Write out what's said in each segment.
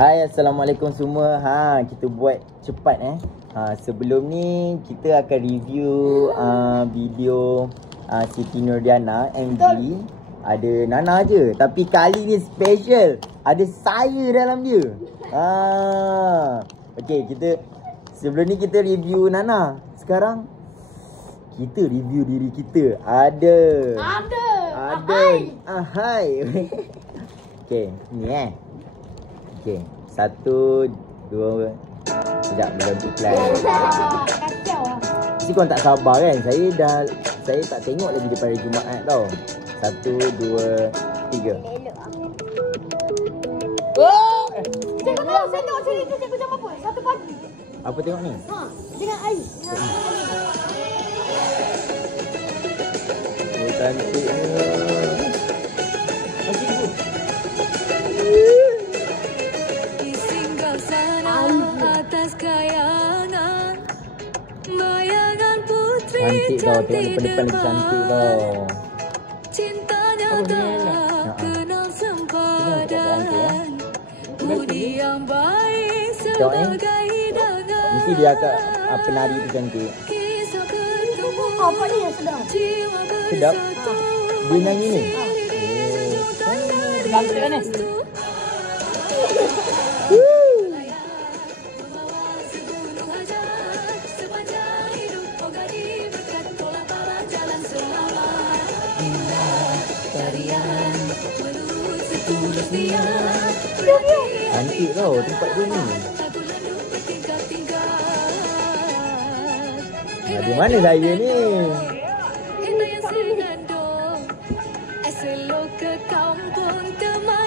Hai, Assalamualaikum semua. Kita buat cepat sebelum ni kita akan review video Siti Nurdiana MV. Ada Nana je, tapi kali ni special. Ada saya dalam dia. Okey, sebelum ni kita review Nana. Sekarang kita review diri kita. Ada. Hai. Okey, ni Okey, 1, 2. Sekejap, belum iklan. Mesti korang tak sabar kan? Saya tak tengok lagi daripada Jumaat tau. 1, 2, 3. Oh! Saya tengok cerita tu cikgu jam apa? 1 pagi. Apa tengok ni? Dengan air. Oh, cantiknya. Cantik tau, tengok depan-depan lagi cantik tau. Cintanya tak kenal sempadan, budi yang baik sebagai hidangan. Mesti dia akan penari tu cantik. Apa ni yang sedap? Sedap? Dia nyanyi ni? Cantik kan ni? Cantik tau tempat dia ni. Di mana saya ni?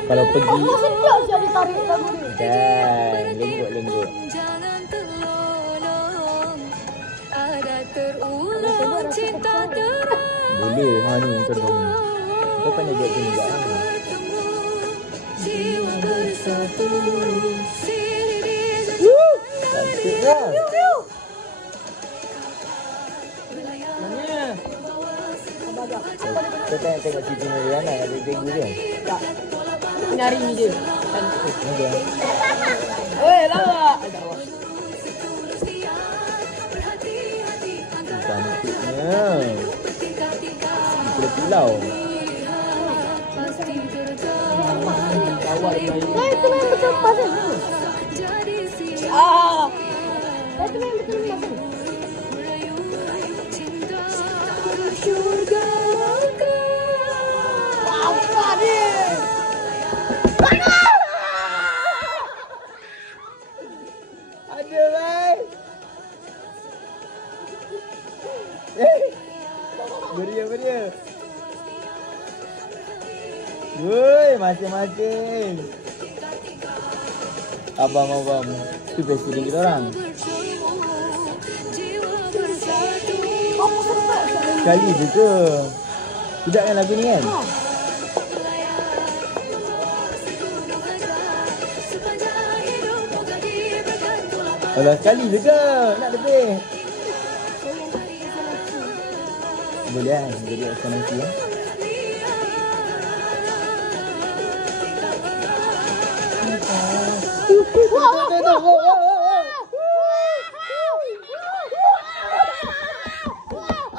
Kalau pergi Sedap siap dia tarik lagu ni. dan lenggut-lenggut. Boleh ni kau dong. Kau pandai buat macam ni juga. Cantik lah. Kau tengok Siti Nurdiana ada cikgu dia. Tak. Nyari ni je. Cantik. Okey. Weh, lawak. Cantiknya. Pulau-pulau. Itu main betul pasal ni. Itu main betul pasal. Apa dia? Ada bhai. Beria. Woi, masing-masing. Abang. Tu presiden kita orang. Sekali je ke? Tidak kan lagu ni kan? Alah, sekali je ke? Nak lebih? Boleh kan? Jadi eksponensi ya.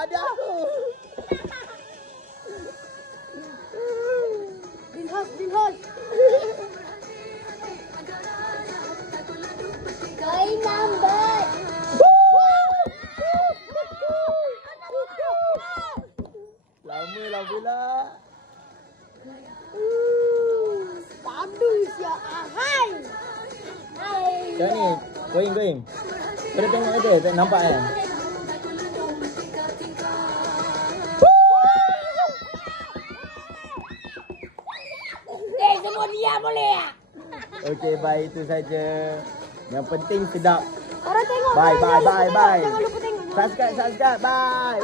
Ada aku. Binhas. Koi number. Lama lah pula. Bagus ya. Hai. Dah ni, going. Kau dah tengok ada? Tak nampak kan? Semua diam boleh tak? Okey, baik itu saja. Yang penting sedap. Orang tengok. Bye. Jangan lupa tengok. Subscribe. Bye.